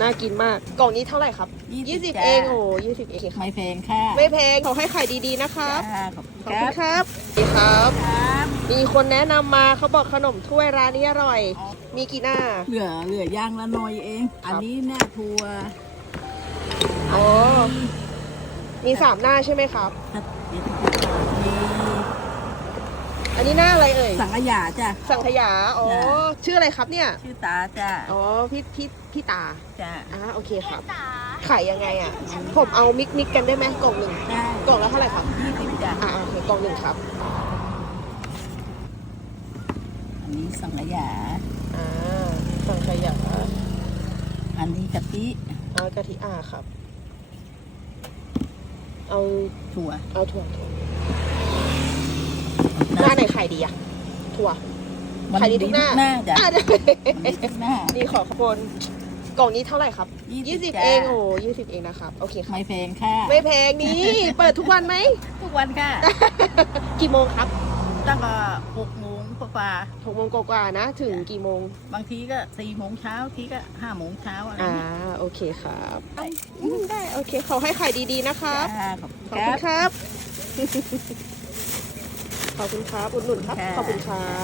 น่ากินมาก กล่องนี้เท่าไหร่ครับยี่สิบ20จ้าเองโอ้ยี่สิบเองค่ะไม่แพงค่ะไม่แพงขอให้ขายดีๆนะครับ จ้าขอบขอบคุคุณณคครับรับดีครับ ครับ มีคนแนะนำมาเขาบอกขนมถ้วยร้านนี้อร่อยมีกี่หน้า เหลือเหลือย่างละหน่อยเองครับอันนี้หน้าทัวอ๋อ มีสามหน้าใช่ไหมครับมีอั นนี้หน้าอะไรเอ่ย สังขยาจ้ะ สังขยา อ๋อจ้ะชื่ออะไรครับเนี่ย ชื่อตาจ้ะ อ๋อ พี่พี่พี่ตา จ้ะ อ่า โอเคครับ ขายยังไงอะ ผมเอามิกมิกกันได้ไหมกล่องหนึ่งได้กล่องละเท่าไหร่ครับยี่สิบจ้ะ อ่าโอเคกล่องหนึ่งครับ อันนี้สังขยา อ่า สังขยา อันนี้กะทิเอากะทิอ่าครับ เอาถั่ว เอาถั่วถั่วห น้าไหนขายดีอะถั่วมันขายดีทุกหน้าหน้าจ้ะอ่าได้มันดีทุกหน้านี่ขอขอบคุณกล่องนี้เท่าไหร่ครับยี่ยี่สิสิบบจ้ะเองโอ้ยี่สิบเองนะครับ โอเคครับไม่แพงค่ะ ไม่แพงนี่ เปิดทุกวันไหม ทุกวันค่ะ กี่โมงครับ ตั้งแต่หกโมงกว่าหกโมงกว่าๆนะ ถึงกี่โมงๆบางทีก็สี่โมงเช้าทีก็ห้าโมงเช้าอะไรอ่าเงี้ยโอเคครับอืมได้ โอเค ขอให้ขายดีๆ นะครับจ้าขอบคุณขอบคคุรัณบครับ ขอบคุณครับอุดหนุนครับค่ะขอบคุณครับ